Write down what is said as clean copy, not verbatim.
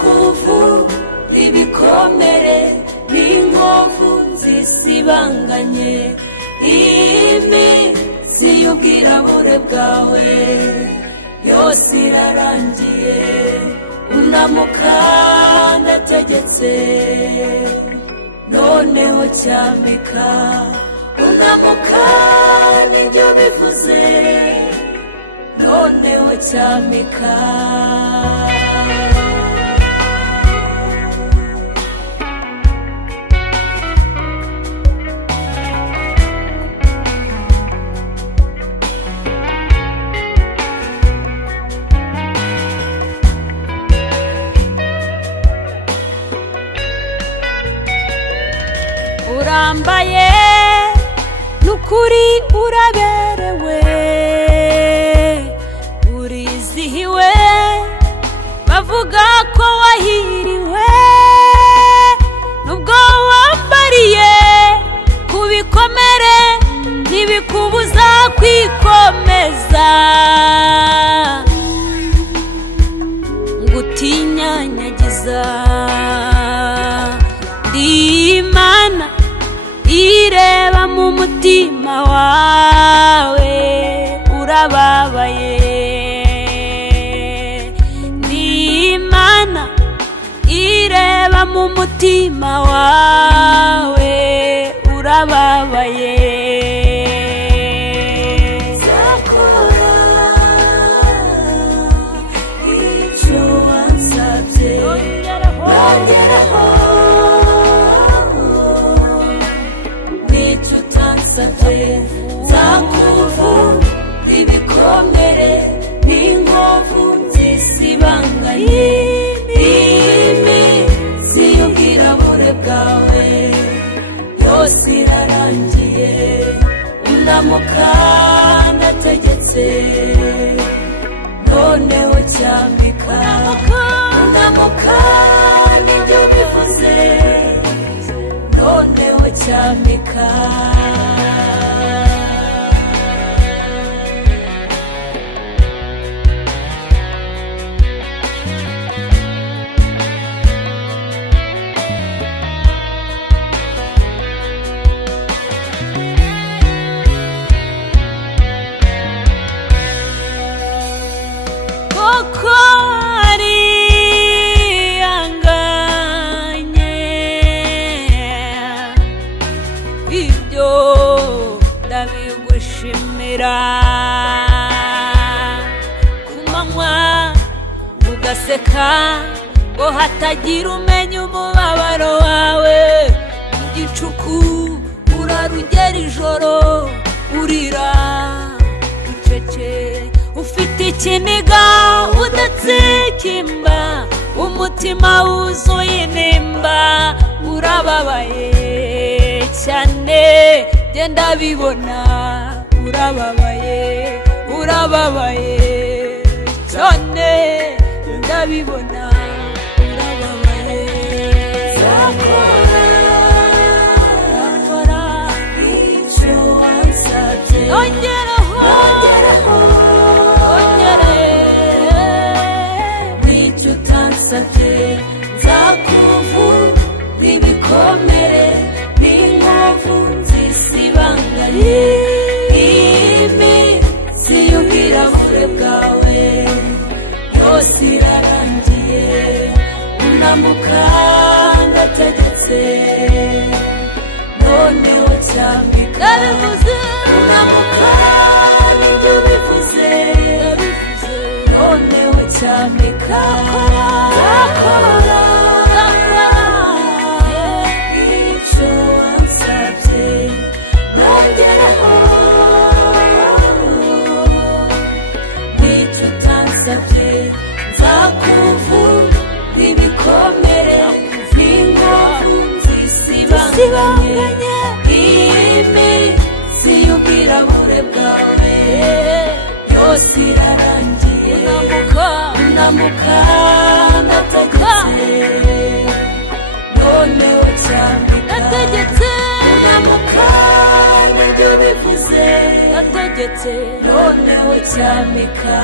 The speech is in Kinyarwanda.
zakuvura ibikomere n'inkovu nzisibanganye iminsi y'ubwirabure bwawe yose irarangiye unamuka ndategetse noneho cyambika unamuka nibyo bivuze noneho cyambika urambaye nukuri uraberewe urizihiwe bavuga ko wahiriwe nubwo wambariye kubikomere ntibikubuza kwikomeza ngutinyanyagiza Imana ireba mu mutima wawe urababaye Imana ireba mu mutima wawe urababaye zakora icyo wansabye yongeraho zakuvura ibikomere n'inkovu nzisibanganye iminsi y'ubwirabure bwawe yose irarangiye unamuka ndategetse noneho cyambika unamuka nibyo bivuze noneho cyambika kumanywa ugaseka ngo hatagira umenya umubabaro wawe mu gicuku urarugera ijoro urira ucece ufite ikiniga udatsikimba umutima wuzuye intimba urababaye cyane genda bibona urababaye cyane ndabibona urababaye zakora icyo wansabye ongeraho n'icyo utansabye zakuvura ibikomere n'inkovu nzisibanganye iminsi y'ubwirabure bwawe yose irarangiye unamuka ndategetse noneho cyambika bivuze unamuka nibyo bivuze noneho cyambika zakora icyo wansabye nongeraho n'icyo utansabye zakuvura ibikomere n'inkovu nzisibanganye iminsi y'ubwirabure bwawe yose irarangiye unamuka ndategetse noneho cyambika unamuka nibyo bivuze noneho cyambika